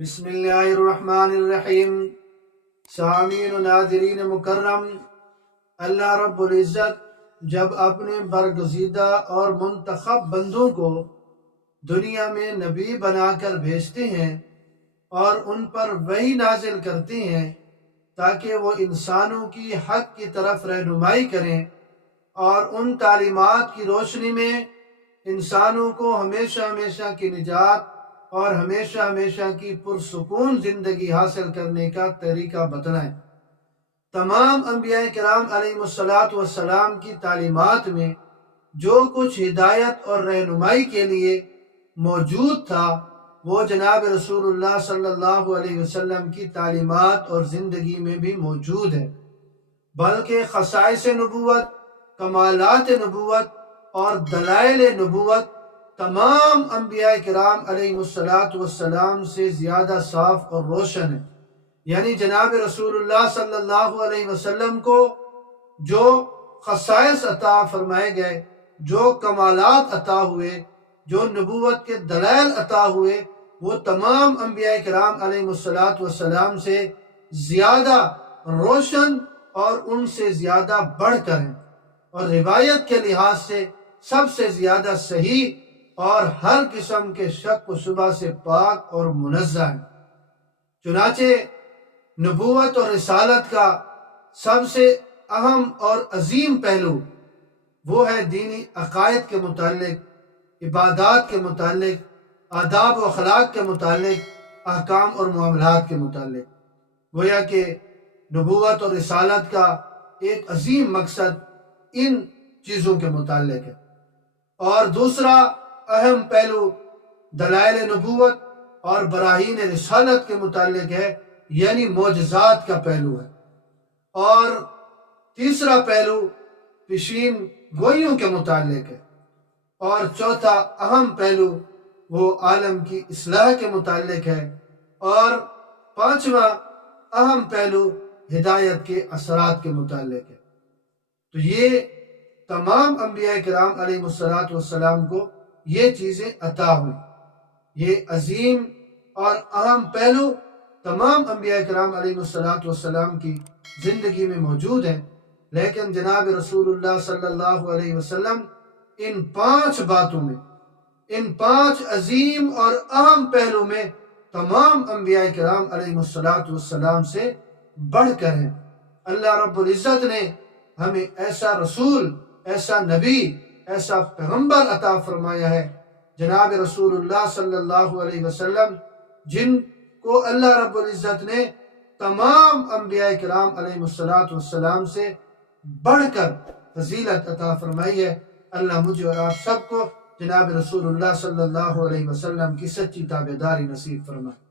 بسم اللہ الرحمن الرحیم۔ سامعین و ناظرین مکرم، اللہ رب العزت جب اپنے برگزیدہ اور منتخب بندوں کو دنیا میں نبی بنا کر بھیجتے ہیں اور ان پر وحی نازل کرتے ہیں تاکہ وہ انسانوں کی حق کی طرف رہنمائی کریں اور ان تعلیمات کی روشنی میں انسانوں کو ہمیشہ ہمیشہ کی نجات اور ہمیشہ ہمیشہ کی پرسکون زندگی حاصل کرنے کا طریقہ بتلائیں۔ تمام انبیاء کرام علیہ السلام کی تعلیمات میں جو کچھ ہدایت اور رہنمائی کے لیے موجود تھا وہ جناب رسول اللہ صلی اللہ علیہ وسلم کی تعلیمات اور زندگی میں بھی موجود ہے، بلکہ خصائص نبوت، کمالات نبوت اور دلائل نبوت تمام انبیاء کرام علیہ السلام سے زیادہ صاف اور روشن ہے۔ یعنی جناب رسول اللہ صلی اللہ علیہ وسلم کو جو خصائص عطا فرمائے گئے، جو کمالات عطا ہوئے، جو نبوت کے دلائل عطا ہوئے، وہ تمام انبیاء کرام علیہ السلام سے زیادہ روشن اور ان سے زیادہ بڑھ کر ہیں، اور روایت کے لحاظ سے سب سے زیادہ صحیح اور ہر قسم کے شک و شبہ سے پاک اور منزہ ہیں۔ چنانچہ نبوت اور رسالت کا سب سے اہم اور عظیم پہلو وہ ہے دینی عقائد کے متعلق، عبادات کے متعلق، آداب و اخلاق کے متعلق، احکام اور معاملات کے متعلق۔ گویا کہ نبوت اور رسالت کا ایک عظیم مقصد ان چیزوں کے متعلق ہے۔ اور دوسرا اہم پہلو دلائل نبوت اور براہین رسالت کے متعلق ہے، یعنی معجزات کا پہلو ہے۔ اور تیسرا پہلو پیشین گوئیوں کے متعلق ہے۔ اور چوتھا اہم پہلو وہ عالم کی اصلاح کے متعلق ہے۔ اور پانچواں اہم پہلو ہدایت کے اثرات کے متعلق ہے۔ تو یہ تمام انبیاء کرام علیہ السلام کو یہ چیزیں عطا ہوئی۔ یہ عظیم اور اہم پہلو تمام انبیاء کرام علیہ السلام کی زندگی میں موجود ہیں، لیکن جناب رسول اللہ صلی اللہ علیہ وسلم ان پانچ باتوں میں، ان پانچ عظیم اور اہم پہلو میں تمام انبیاء کرام علیہ السلام سے بڑھ کر ہیں۔ اللہ رب العزت نے ہمیں ایسا رسول، ایسا نبی، ایسا پیغمبر عطا فرمایا ہے، جناب رسول اللہ صلی اللہ علیہ وسلم، جن کو اللہ رب العزت نے تمام انبیاء کرام علیہ السلام سے بڑھ کر فضیلت عطا فرمائی ہے۔ اللہ مجھے اور آپ سب کو جناب رسول اللہ صلی اللہ علیہ وسلم کی سچی تابعداری نصیب فرمائے۔